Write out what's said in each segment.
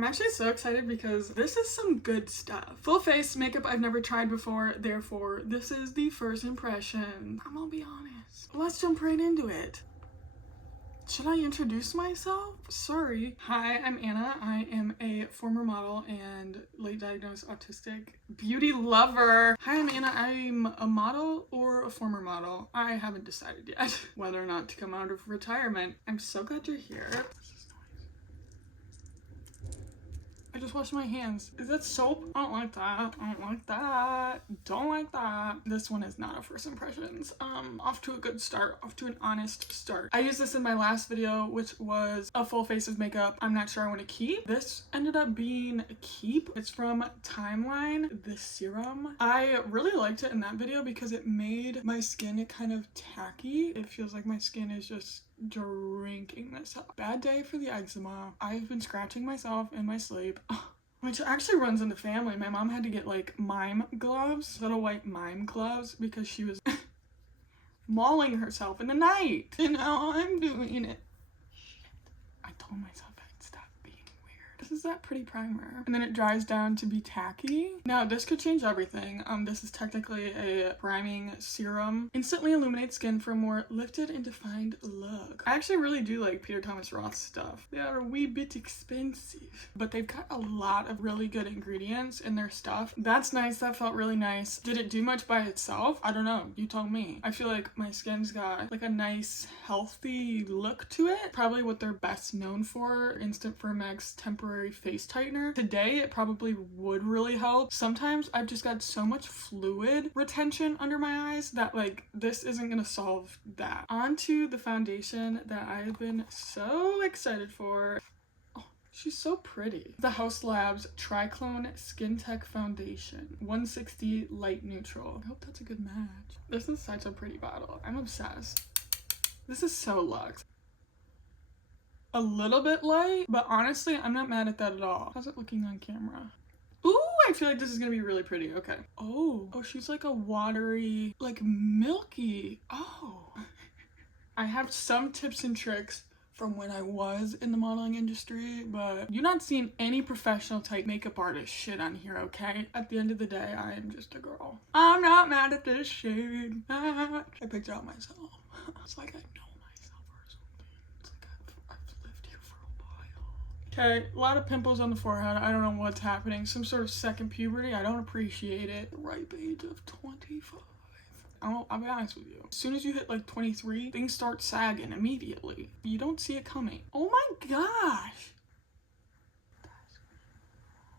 I'm actually so excited because this is some good stuff. Full face makeup I've never tried before, therefore this is the first impression. I'm gonna be honest. Let's jump right into it. Should I introduce myself? Sorry. Hi, I'm Anna. I am a former model and late diagnosed autistic beauty lover. Hi, I'm Anna. I'm a model or a former model. I haven't decided yet whether or not to come out of retirement. I'm so glad you're here. I just washed my hands. Is that soap? I don't like that. I don't like that. Don't like that. This one is not a first impressions. Off to a good start. Off to an honest start. I used this in my last video, which was a full face of makeup I'm not sure I want to keep. This ended up being a keep. It's from Timeline, the serum. I really liked it in that video because it made my skin kind of tacky. It feels like my skin is just drinking this up. Bad day for the eczema. I've been scratching myself in my sleep, which actually runs in the family. My mom had to get like mime gloves, little white mime gloves, because she was mauling herself in the night. And now I'm doing it. Shit. I told myself I'd stop being weird. This is that pretty primer. And then it dries down to be tacky. Now this could change everything. This is technically a priming serum. Instantly illuminates skin for a more lifted and defined look. I actually really do like Peter Thomas Roth stuff. They are a wee bit expensive, but they've got a lot of really good ingredients in their stuff. That's nice. That felt really nice. Did it do much by itself? I don't know. You tell me. I feel like my skin's got like a nice healthy look to it. Probably what they're best known for, Instant Firmex Temporary Face Tightener. Today it probably would really help. Sometimes I've just got so much fluid retention under my eyes that like this isn't gonna solve that. On to the foundation that I've been so excited for. Oh, she's so pretty. The Haus Labs Triclone Skin Tech Foundation 160 Light Neutral. I hope that's a good match. This is such a pretty bottle. I'm obsessed. This is so luxe. A little bit light, but honestly I'm not mad at that at all. How's it looking on camera? Ooh, I feel like this is gonna be really pretty. Okay. Oh, she's like a watery, like milky. Oh. I have some tips and tricks from when I was in the modeling industry, but you're not seeing any professional type makeup artist shit on here, okay? At the end of the day, I am just a girl. I'm not mad at this shade. I picked it out myself. It's like I know myself or something. It's like I've lived here for a while. Okay, a lot of pimples on the forehead. I don't know what's happening. Some sort of second puberty. I don't appreciate it. The ripe age of 25. I'll be honest with you. As soon as you hit like 23, things start sagging immediately. You don't see it coming. Oh my gosh.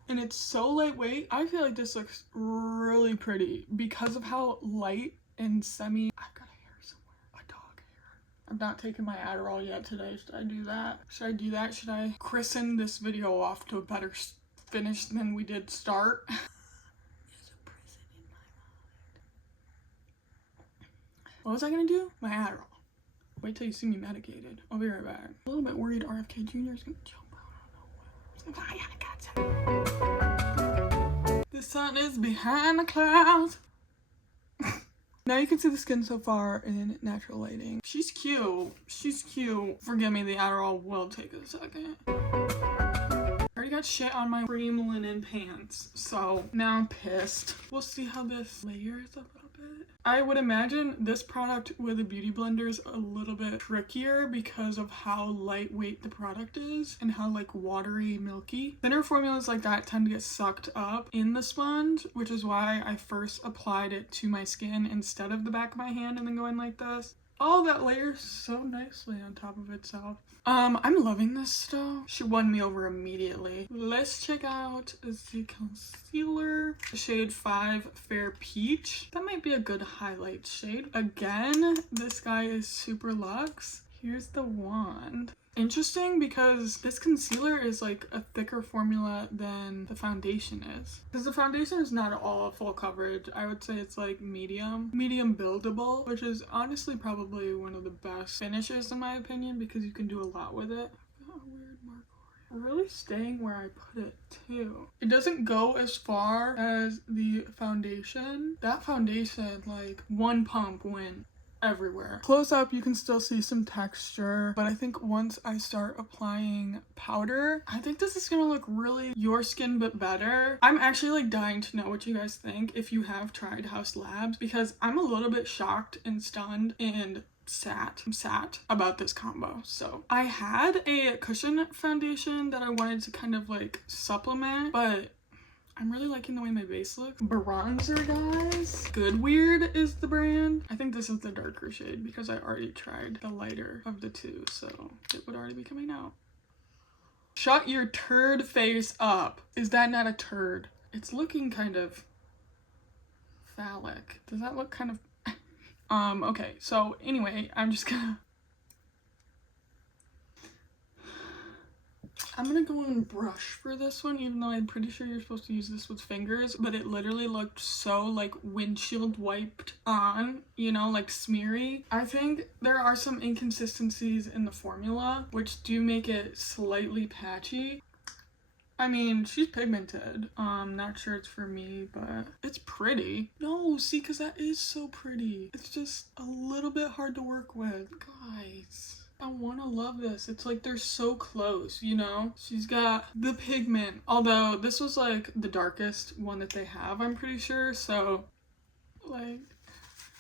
And it's so lightweight. I feel like this looks really pretty because of how light and semi. I've got a hair somewhere. A dog hair. I've not taken my Adderall yet today. Should I do that? Should I do that? Should I christen this video off to a better finish than we did start? What was I gonna do? My Adderall. Wait till you see me medicated. I'll be right back. A little bit worried RFK Jr. is gonna jump out of nowhere. The sun is behind the clouds. Now you can see the skin so far in natural lighting. She's cute. She's cute. Forgive me, the Adderall will take a second. I already got shit on my cream linen pants, so now I'm pissed. We'll see how this layers a little bit. I would imagine this product with a beauty blender is a little bit trickier because of how lightweight the product is and how like watery, milky. Thinner formulas like that tend to get sucked up in the sponge, which is why I first applied it to my skin instead of the back of my hand and then going like this. Oh, that layers so nicely on top of itself. I'm loving this stuff. She won me over immediately. Let's check out the concealer. Shade 5 Fair Peach. That might be a good highlight shade. Again, this guy is super luxe. Here's the wand. Interesting because this concealer is like a thicker formula than the foundation is. Because the foundation is not all full coverage. I would say it's like medium buildable, which is honestly probably one of the best finishes in my opinion because you can do a lot with it. Oh, weird mark. Really staying where I put it too. It doesn't go as far as the foundation. That foundation, like one pump went everywhere. Close up, you can still see some texture, but I think once I start applying powder, I think this is gonna look really your skin but better. I'm actually like dying to know what you guys think if you have tried Haus Labs, because I'm a little bit shocked and stunned and sad about this combo. So I had a cushion foundation that I wanted to kind of like supplement, but I'm really liking the way my base looks. Bronzer, guys. Good Weird is the brand. I think this is the darker shade because I already tried the lighter of the two, so it would already be coming out. Shut your turd face up. Is that not a turd? It's looking kind of phallic. Does that look kind of... okay, so anyway, I'm gonna go and brush for this one, even though I'm pretty sure you're supposed to use this with fingers, but it literally looked so like windshield wiped on, you know, like smeary. I think there are some inconsistencies in the formula, which do make it slightly patchy. I mean, she's pigmented. Not sure it's for me, but it's pretty. No, see, because that is so pretty. It's just a little bit hard to work with. Guys, I want to love this. It's like they're so close, you know? She's got the pigment, although this was like the darkest one that they have, I'm pretty sure. So, like,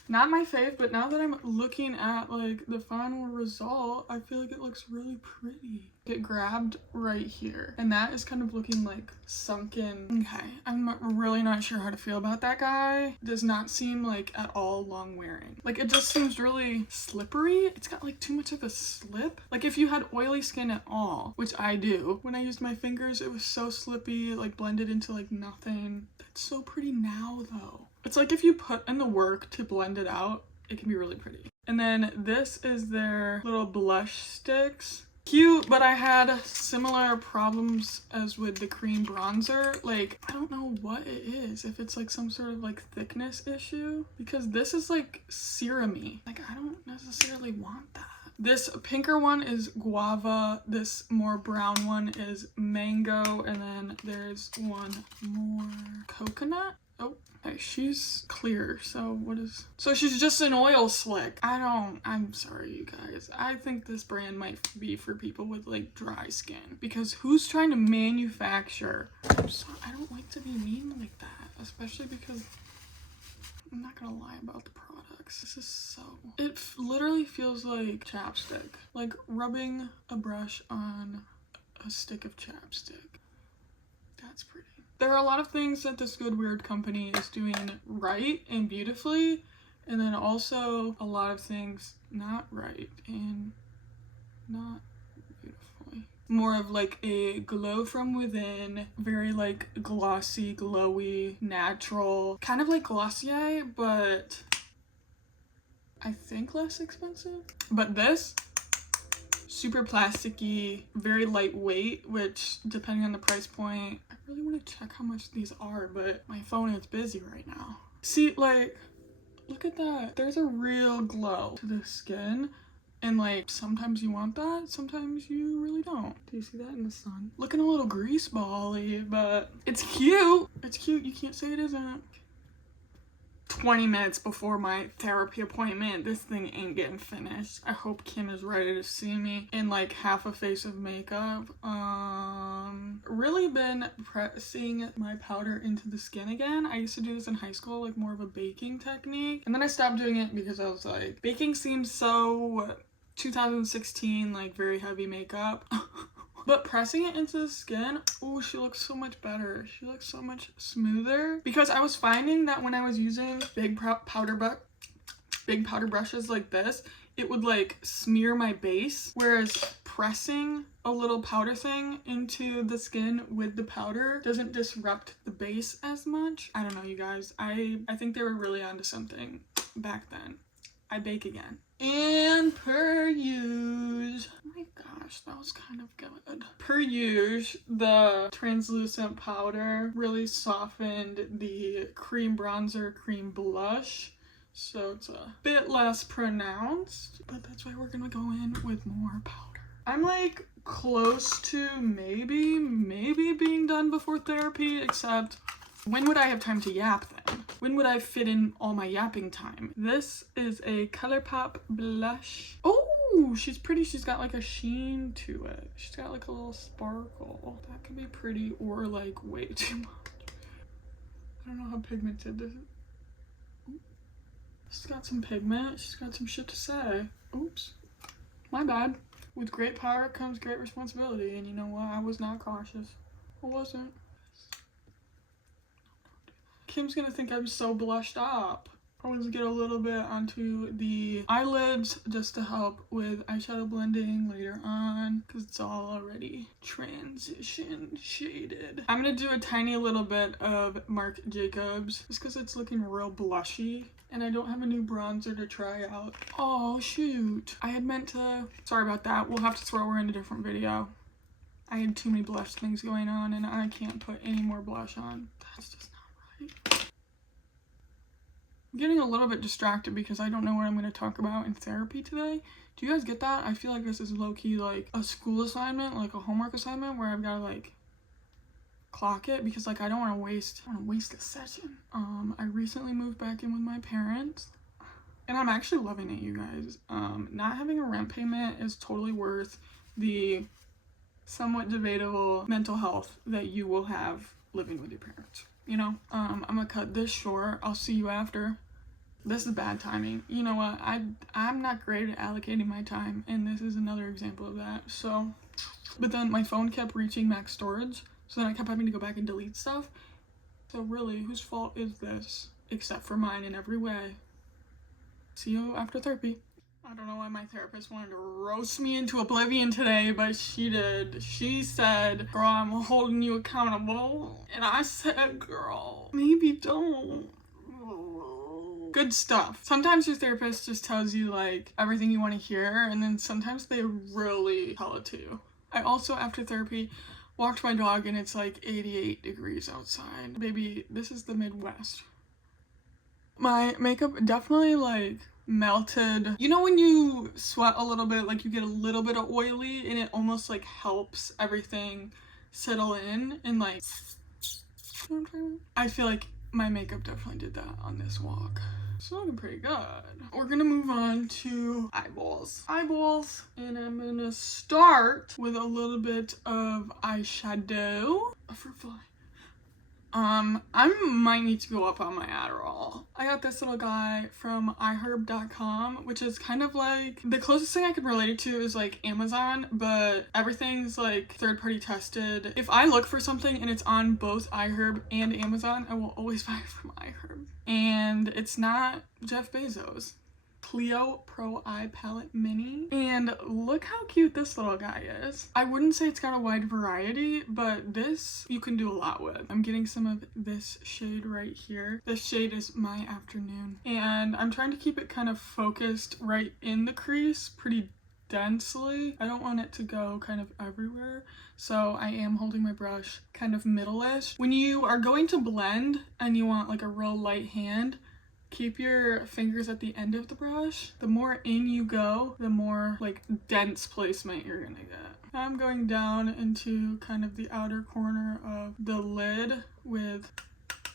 not my fave, but now that I'm looking at like the final result, I feel like it looks really pretty. It grabbed right here, and that is kind of looking like sunken. Okay, I'm really not sure how to feel about that guy. Does not seem like at all long wearing. Like, it just seems really slippery. It's got like too much of a slip. Like if you had oily skin at all, which I do, when I used my fingers, it was so slippy, it like blended into like nothing. That's so pretty now though. It's like if you put in the work to blend it out, it can be really pretty. And then this is their little blush sticks. Cute, but I had similar problems as with the cream bronzer. Like, I don't know what it is, if it's like some sort of like thickness issue, because this is like serum-y. Like, I don't necessarily want that. This pinker one is guava, this more brown one is mango, and then there's one more coconut. Oh, okay, she's clear, so what is... So she's just an oil slick. I'm sorry, you guys. I think this brand might be for people with, like, dry skin. Because who's trying to manufacture... I don't like to be mean like that, especially because... I'm not gonna lie about the products. This is so... It literally feels like chapstick. Like rubbing a brush on a stick of chapstick. That's pretty. There are a lot of things that this Good Weird company is doing right and beautifully, and then also a lot of things not right and not beautifully. More of like a glow from within, very like glossy, glowy, natural, kind of like Glossier, but I think less expensive. But this, super plasticky, very lightweight, which depending on the price point, I really want to check how much these are, but my phone is busy right now. See, like, look at that. There's a real glow to the skin, and like sometimes you want that, sometimes you really don't. Do you see that in the sun? Looking a little grease ball-y, but it's cute. It's cute, you can't say it isn't. 20 minutes before my therapy appointment. This thing ain't getting finished. I hope Kim is ready to see me in like half a face of makeup. Really been pressing my powder into the skin again. I used to do this in high school, like more of a baking technique, and then I stopped doing it because I was like, baking seems so 2016, like very heavy makeup. But pressing it into the skin, oh, she looks so much better. She looks so much smoother. Because I was finding that when I was using big powder brushes like this, it would like smear my base. Whereas pressing a little powder thing into the skin with the powder doesn't disrupt the base as much. I don't know, you guys. I think they were really onto something back then. I bake again. And per use, oh my gosh, that was kind of good. Per use, the translucent powder really softened the cream bronzer, cream blush. So it's a bit less pronounced, but that's why we're gonna go in with more powder. I'm like close to maybe being done before therapy, except When would I have time to yap then? When would I fit in all my yapping time? This is a ColourPop blush. Oh, she's pretty. She's got like a sheen to it. She's got like a little sparkle. That could be pretty or like way too much. I don't know how pigmented this is. She's got some pigment. She's got some shit to say. Oops. My bad. With great power comes great responsibility. And you know what? I was not cautious. I wasn't. Kim's gonna think I'm so blushed up. I want to get a little bit onto the eyelids just to help with eyeshadow blending later on because it's all already transition shaded. I'm gonna do a tiny little bit of Marc Jacobs just because it's looking real blushy and I don't have a new bronzer to try out. Oh shoot, I had meant to, sorry about that, we'll have to throw her in a different video. I had too many blush things going on and I can't put any more blush on. That's just not right. I'm getting a little bit distracted because I don't know what I'm going to talk about in therapy today. Do you guys get that? I feel like this is low-key like a school assignment, like a homework assignment where I've got to like clock it because like I don't want to waste a session. I recently moved back in with my parents and I'm actually loving it, you guys. Not having a rent payment is totally worth the somewhat debatable mental health that you will have living with your parents. You know, I'm gonna cut this short. I'll see you after. This is bad timing. You know what? I'm not great at allocating my time, and this is another example of that. So, but then my phone kept reaching max storage, so then I kept having to go back and delete stuff. So really, whose fault is this? Except for mine in every way. See you after therapy. I don't know why my therapist wanted to roast me into oblivion today, but she did. She said, girl, I'm holding you accountable. And I said, girl, maybe don't. Good stuff. Sometimes your therapist just tells you like everything you want to hear, and then sometimes they really tell it to you. I also, after therapy, walked my dog and it's like 88 degrees outside. Baby, this is the Midwest. My makeup definitely like melted. You know when you sweat a little bit, like you get a little bit of oily and it almost like helps everything settle in and like, you know what I'm trying to? I feel like my makeup definitely did that on this walk. It's looking pretty good. We're gonna move on to eyeballs. Eyeballs, and I'm gonna start with a little bit of eyeshadow. A fruit fly. I might need to go up on my Adderall. I got this little guy from iHerb.com, which is kind of like, the closest thing I could relate it to is like Amazon, but everything's like third-party tested. If I look for something and it's on both iHerb and Amazon, I will always buy it from iHerb. And it's not Jeff Bezos. Clio Pro Eye Palette Mini. And look how cute this little guy is. I wouldn't say it's got a wide variety, but this you can do a lot with. I'm getting some of this shade right here. This shade is My Afternoon. And I'm trying to keep it kind of focused right in the crease, pretty densely. I don't want it to go kind of everywhere, so I am holding my brush kind of middle-ish. When you are going to blend and you want like a real light hand, keep your fingers at the end of the brush. The more in you go, the more like dense placement you're gonna get. Now I'm going down into kind of the outer corner of the lid with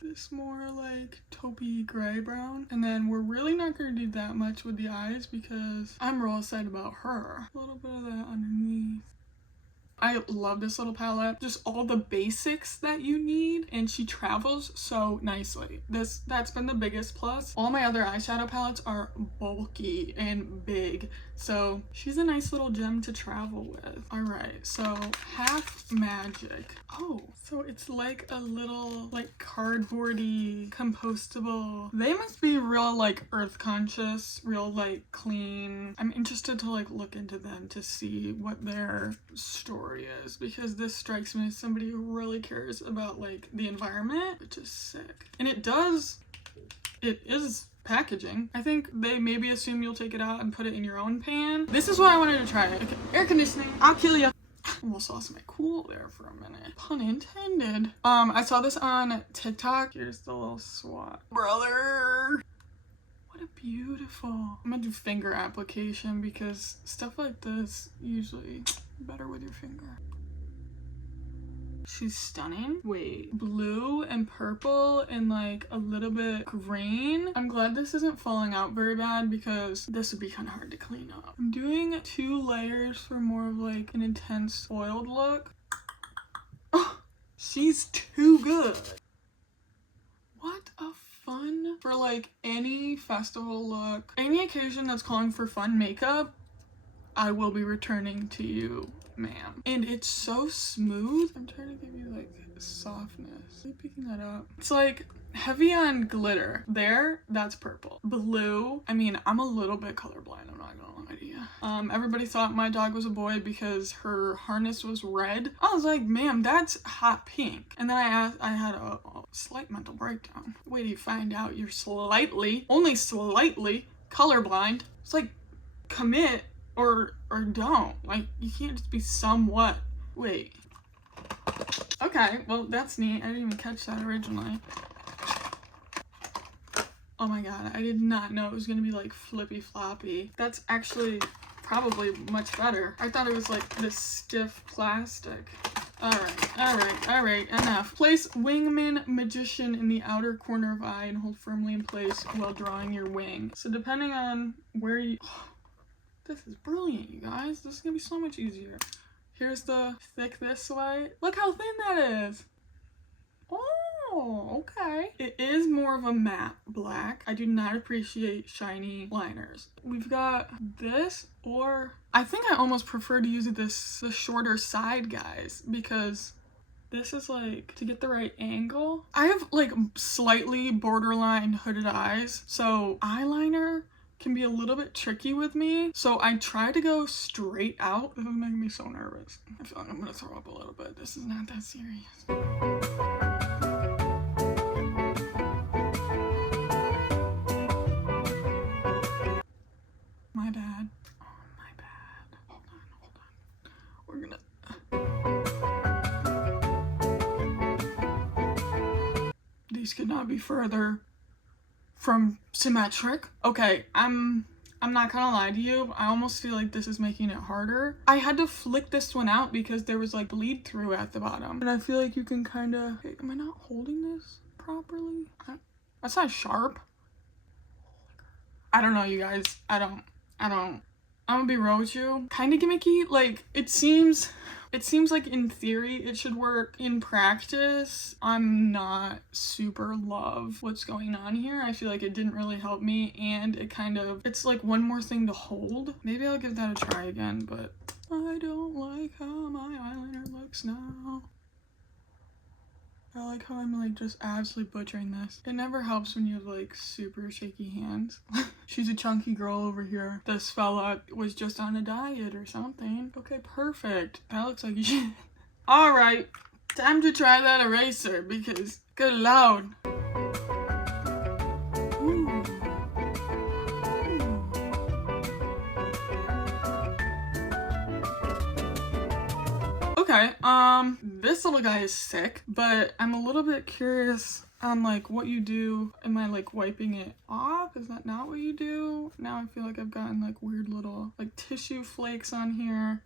this more like taupey gray brown. And then we're really not gonna do that much with the eyes because I'm real excited about her. A little bit of that underneath. I love this little palette. Just all the basics that you need, and she travels so nicely. That's been the biggest plus. All my other eyeshadow palettes are bulky and big, so she's a nice little gem to travel with. All right, so half magic. Oh, so it's like a little like cardboardy, compostable. They must be real like earth conscious, real like clean. I'm interested to like look into them to see what their story is, because this strikes me as somebody who really cares about like the environment, which is sick. And it is packaging. I think they maybe assume you'll take it out and put it in your own pan. This is what I wanted to try. Okay. Air conditioning, I'll kill you. Almost lost my cool there for a minute. Pun intended. I saw this on TikTok. Here's the little swat. Brother! What a beautiful. I'm gonna do finger application because stuff like this usually better with your finger. She's stunning. Wait, blue and purple and like a little bit green. I'm glad this isn't falling out very bad because this would be kind of hard to clean up. I'm doing 2 layers for more of like an intense oiled look. Oh, she's too good. What a fun, for like any festival look, any occasion that's calling for fun makeup, I will be returning to you, ma'am. And it's so smooth. I'm trying to give you like softness. Are you picking that up? It's like heavy on glitter. There, that's purple. Blue, I mean, I'm a little bit colorblind, I'm not gonna lie to you. Everybody thought my dog was a boy because her harness was red. I was like, ma'am, that's hot pink. And then I had a slight mental breakdown. Wait till you find out you're slightly, only slightly colorblind. It's like, commit or don't. Like, you can't just be somewhat. Wait. Okay, well, that's neat. I didn't even catch that originally. Oh my god, I did not know it was gonna be like flippy floppy. That's actually probably much better. I thought it was like this stiff plastic. Alright, enough. Place Wingman Magician in the outer corner of eye and hold firmly in place while drawing your wing. So depending on where you... This is brilliant, you guys. This is gonna be so much easier. Here's the thick this way. Look how thin that is. Oh, okay. It is more of a matte black. I do not appreciate shiny liners. We've got this, or I think I almost prefer to use the shorter side, guys, because this is like to get the right angle. I have like slightly borderline hooded eyes, so eyeliner can be a little bit tricky with me, so I try to go straight out. This is making me so nervous. I feel like I'm gonna throw up a little bit. This is not that serious. My bad. Oh, my bad. Hold on. We're gonna... These could not be further from symmetric. Okay, I'm not gonna lie to you. I almost feel like this is making it harder. I had to flick this one out because there was like bleed through at the bottom. And I feel like you can kind of... Hey, am I not holding this properly? That's not sharp. I don't know, you guys. I don't. I'm gonna be real with you. Kind of gimmicky. Like, it seems like in theory it should work. In practice, I'm not super love what's going on here. I feel like it didn't really help me, and it's like one more thing to hold. Maybe I'll give that a try again, but I don't like how my eyeliner looks now. I like how I'm like just absolutely butchering this. It never helps when you have like super shaky hands. She's a chunky girl over here. This fella was just on a diet or something. Okay, perfect. That looks like you should. Alright, time to try that eraser because good lord. Okay, this little guy is sick, but I'm a little bit curious on like what you do. Am I like wiping it off? Is that not what you do? Now I feel like I've gotten like weird little like tissue flakes on here.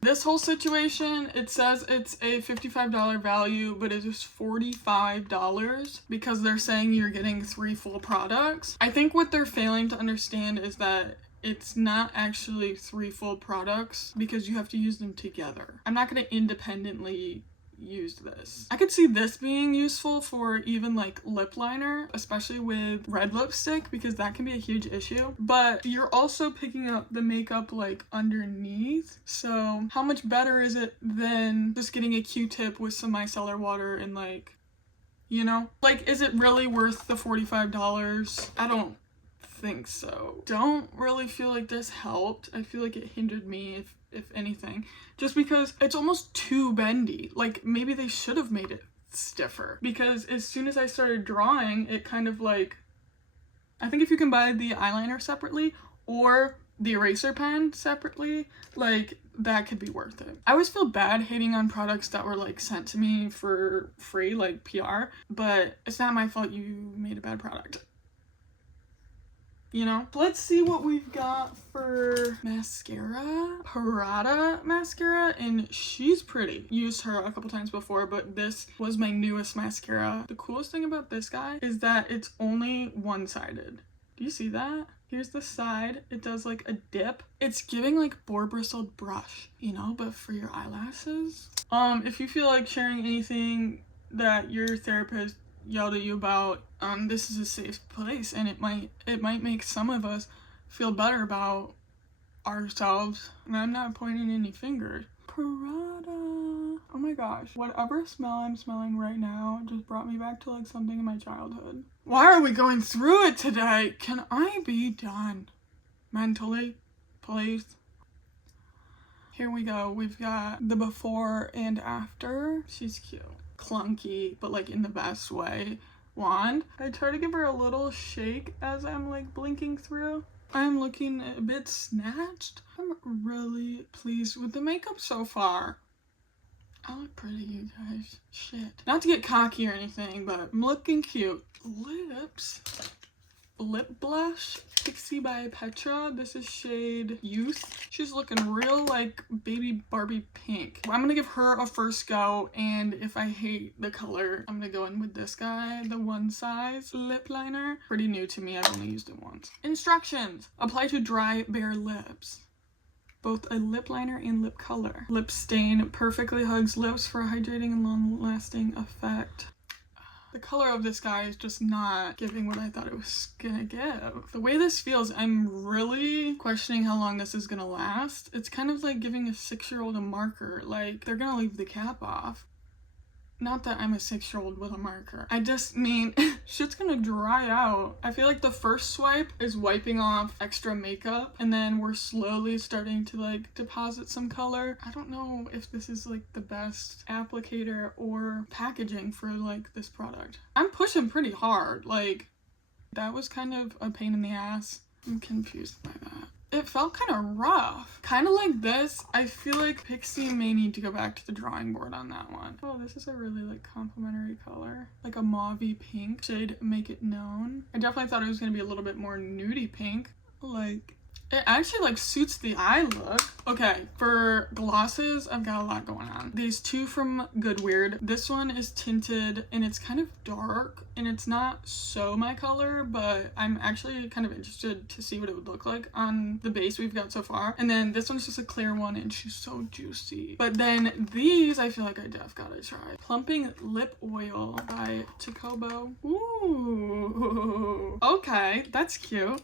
This whole situation, it says it's a $55 value, but it is $45 because they're saying you're getting 3 full products. I think what they're failing to understand is that it's not actually 3 full products because you have to use them together. I'm not going to independently use this. I could see this being useful for even like lip liner, especially with red lipstick, because that can be a huge issue. But you're also picking up the makeup like underneath. So how much better is it than just getting a Q-tip with some micellar water and like, you know? Like, is it really worth the $45? I don't think so. Don't really feel like this helped. I feel like it hindered me if anything, just because it's almost too bendy. Like, maybe they should have made it stiffer, because as soon as I started drawing, it kind of like, I think if you can buy the eyeliner separately or the eraser pen separately, like that could be worth it. I always feel bad hating on products that were like sent to me for free, like PR, but it's not my fault you made a bad product. you know? Let's see what we've got for mascara. Prada mascara, and she's pretty. Used her a couple times before, but this was my newest mascara. The coolest thing about this guy is that it's only one-sided. Do you see that? Here's the side. It does like a dip. It's giving like boar bristled brush, you know, but for your eyelashes. If you feel like sharing anything that your therapist yelled at you about, this is a safe place, and it might make some of us feel better about ourselves. And I'm not pointing any fingers. Prada. Oh my gosh. Whatever smell I'm smelling right now just brought me back to like something in my childhood. Why are we going through it today? Can I be done? Mentally, please. Here we go. We've got the before and after. She's cute. Clunky, but like in the best way. Wand. I try to give her a little shake as I'm like blinking through. I'm looking a bit snatched. I'm really pleased with the makeup so far. I look pretty, you guys. Shit. Not to get cocky or anything, but I'm looking cute. Lips. Lip blush. Pixie by Petra. This is shade Youth. She's looking real like baby Barbie pink. I'm gonna give her a first go, and if I hate the color, I'm gonna go in with this guy, the one size lip liner. Pretty new to me, I've only used it once. Instructions. Apply to dry, bare lips. Both a lip liner and lip color. Lip stain perfectly hugs lips for a hydrating and long-lasting effect. The color of this guy is just not giving what I thought it was gonna give. The way this feels, I'm really questioning how long this is gonna last. It's kind of like giving a 6-year-old a marker. Like, they're gonna leave the cap off. Not that I'm a 6-year-old with a marker. I just mean, shit's gonna dry out. I feel like the first swipe is wiping off extra makeup, and then we're slowly starting to like deposit some color. I don't know if this is like the best applicator or packaging for like this product. I'm pushing pretty hard. Like, that was kind of a pain in the ass. I'm confused by that. It felt kind of rough. Kind of like this. I feel like Pixie may need to go back to the drawing board on that one. Oh, this is a really like complimentary color. Like a mauvey pink. Shade Make It Known. I definitely thought it was going to be a little bit more nudie pink. Like, it actually like suits the eye look. Okay, for glosses, I've got a lot going on. These two from Good Weird. This one is tinted and it's kind of dark and it's not so my color, but I'm actually kind of interested to see what it would look like on the base we've got so far. And then this one's just a clear one and she's so juicy. But then these, I feel like I def gotta try. Plumping Lip Oil by Tocobo. Ooh, okay, that's cute.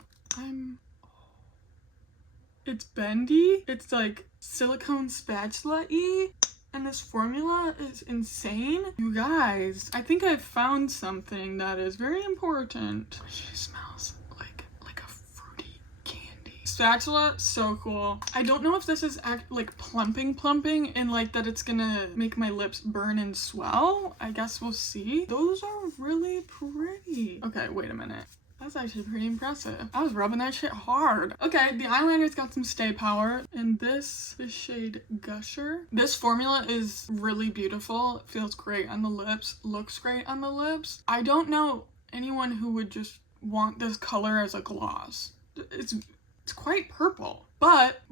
It's bendy. It's like silicone spatula-y. And this formula is insane. You guys, I think I've found something that is very important. She smells like a fruity candy. Spatula, so cool. I don't know if this is like plumping and like that it's gonna make my lips burn and swell. I guess we'll see. Those are really pretty. Okay, wait a minute. That's actually pretty impressive. I was rubbing that shit hard. Okay, the eyeliner's got some stay power. And this is shade Gusher. This formula is really beautiful. It feels great on the lips. Looks great on the lips. I don't know anyone who would just want this color as a gloss. It's quite purple. But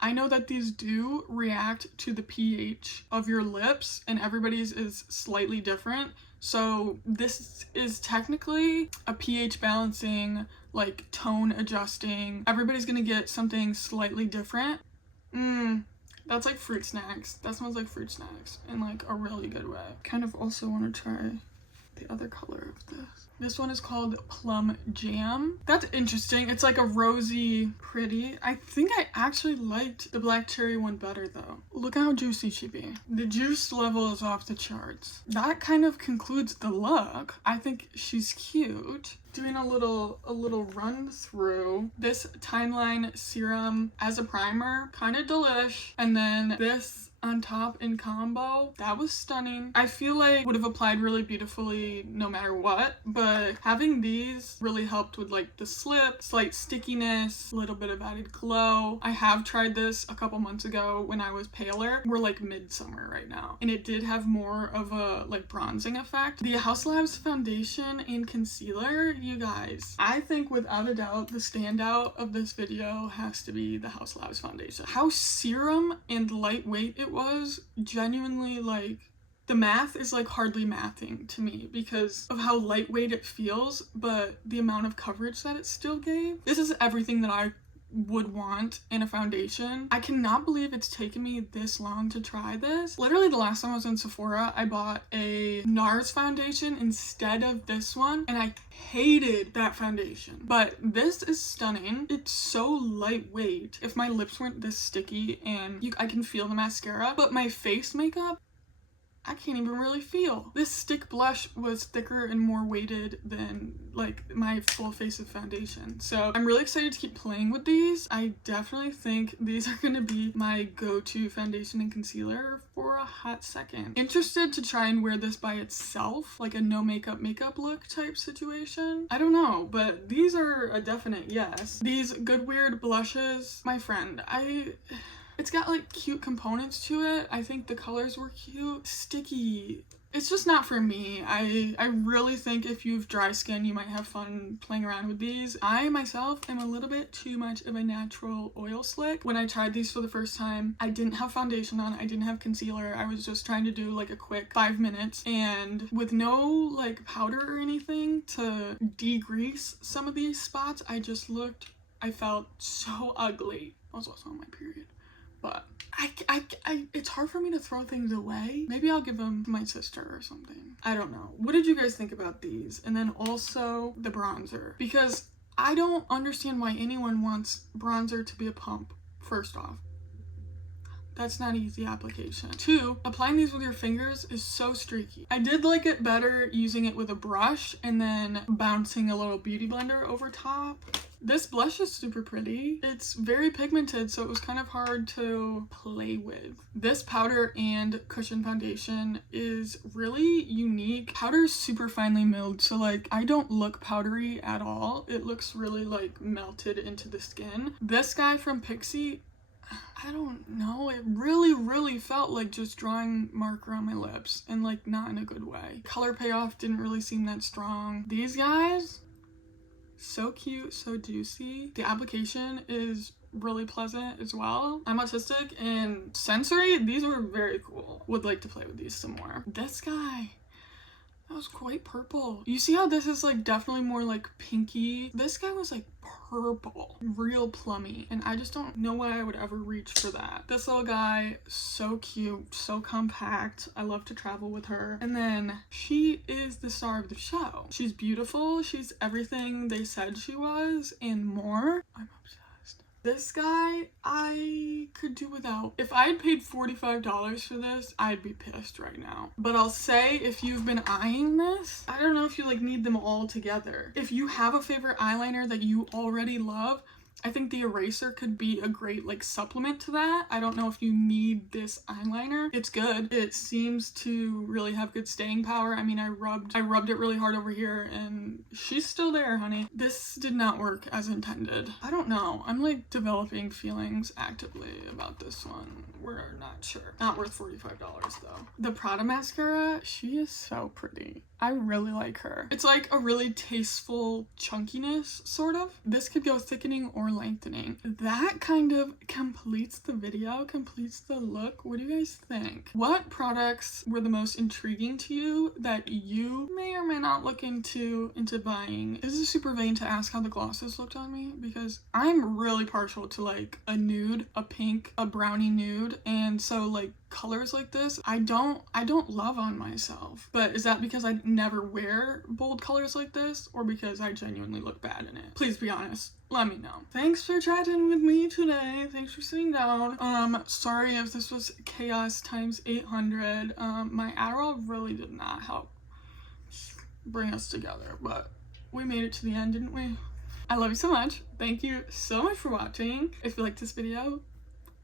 I know that these do react to the pH of your lips, and everybody's is slightly different. So this is technically a pH balancing, like tone adjusting. Everybody's gonna get something slightly different. That's like fruit snacks. That smells like fruit snacks in like a really good way. Kind of also want to try the other color of this. This one is called Plum Jam. That's interesting. It's like a rosy pretty. I think I actually liked the black cherry one better though. Look how juicy she be. The juice level is off the charts. That kind of concludes the look. I think she's cute. Doing a little run through this Timeline Serum as a primer, kind of delish. And then this on top in combo. That was stunning. I feel like would have applied really beautifully no matter what, but having these really helped with like the slip, slight stickiness, a little bit of added glow. I have tried this a couple months ago when I was paler. We're like midsummer right now, and it did have more of a like bronzing effect. The Haus Labs foundation and concealer, you guys, I think without a doubt the standout of this video has to be the Haus Labs foundation. How serum and lightweight it was, genuinely, like, the math is like hardly mathing to me because of how lightweight it feels, but the amount of coverage that it still gave. This is everything that I would want in a foundation. I cannot believe it's taken me this long to try this. Literally the last time I was in Sephora, I bought a NARS foundation instead of this one, and I hated that foundation. But this is stunning. It's so lightweight. If my lips weren't this sticky and I can feel the mascara, but my face makeup, I can't even really feel. This stick blush was thicker and more weighted than like my full face of foundation. So I'm really excited to keep playing with these. I definitely think these are gonna be my go-to foundation and concealer for a hot second. Interested to try and wear this by itself, like a no makeup look type situation. I don't know, but these are a definite yes. These Good Weird blushes, my friend, it's got like cute components to it. I think the colors were cute. Sticky. It's just not for me. I really think if you have dry skin, you might have fun playing around with these. I myself am a little bit too much of a natural oil slick. When I tried these for the first time, I didn't have foundation on, I didn't have concealer. I was just trying to do like a quick 5 minutes, and with no like powder or anything to degrease some of these spots, I felt so ugly. I was also on my period. But it's hard for me to throw things away. Maybe I'll give them to my sister or something. I don't know. What did you guys think about these? And then also the bronzer, because I don't understand why anyone wants bronzer to be a pump. First off, that's not easy application. 2, applying these with your fingers is so streaky. I did like it better using it with a brush and then bouncing a little beauty blender over top. This blush is super pretty. It's very pigmented, so it was kind of hard to play with. This powder and cushion foundation is really unique. Powder is super finely milled, so like I don't look powdery at all. It looks really like melted into the skin. This guy from Pixie, I don't know, it really felt like just drawing marker on my lips, and like not in a good way. Color payoff didn't really seem that strong. These guys, so cute, so juicy. The application is really pleasant as well. I'm autistic, and sensory, these were very cool. Would like to play with these some more. This guy, that was quite purple. You see how this is like definitely more like pinky? This guy was like purple, real plummy, and I just don't know why I would ever reach for that. This little guy, so cute, so compact. I love to travel with her. And then she is the star of the show. She's beautiful, she's everything they said she was and more. I'm obsessed. This guy, I could do without. If I had paid $45 for this, I'd be pissed right now. But I'll say, if you've been eyeing this, I don't know if you like need them all together. If you have a favorite eyeliner that you already love, I think the eraser could be a great like supplement to that. I don't know if you need this eyeliner. It's good. It seems to really have good staying power. I mean, I rubbed it really hard over here and she's still there, honey. This did not work as intended. I don't know. I'm like developing feelings actively about this one. We're not sure. Not worth $45 though. The Prada mascara, she is so pretty. I really like her. It's like a really tasteful chunkiness, sort of. This could go thickening or lengthening. That kind of completes the video, completes the look. What do you guys think? What products were the most intriguing to you that you may or may not look into buying? This is super vain to ask how the glosses looked on me, because I'm really partial to like a nude, a pink, a brownie nude, and so like colors like this I don't love on myself. But is that because I never wear bold colors like this, or because I genuinely look bad in it? Please be honest, let me know. Thanks for chatting with me today. Thanks for sitting down. Sorry if this was chaos times 800. My Adderall really did not help bring us together, but we made it to the end, didn't we? I love you so much. Thank you so much for watching. If you liked this video,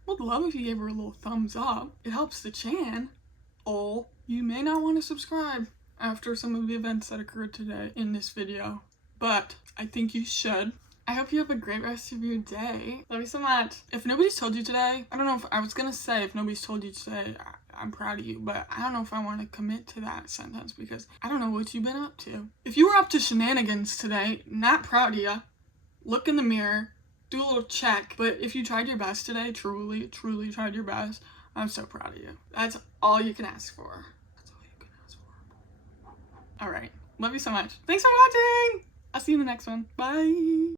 Would love if you gave her a little thumbs up. It helps the chan. Oh, you may not want to subscribe after some of the events that occurred today in this video, but I think you should. I hope you have a great rest of your day. Love you so much. If nobody's told you today, I don't know if I was gonna say if nobody's told you today, I'm proud of you, but I don't know if I want to commit to that sentence because I don't know what you've been up to. If you were up to shenanigans today, not proud of you. Look in the mirror, do a little check, but if you tried your best today, truly tried your best, I'm so proud of you. That's all you can ask for. That's all you can ask for. All right. Love you so much. Thanks for watching. I'll see you in the next one. Bye.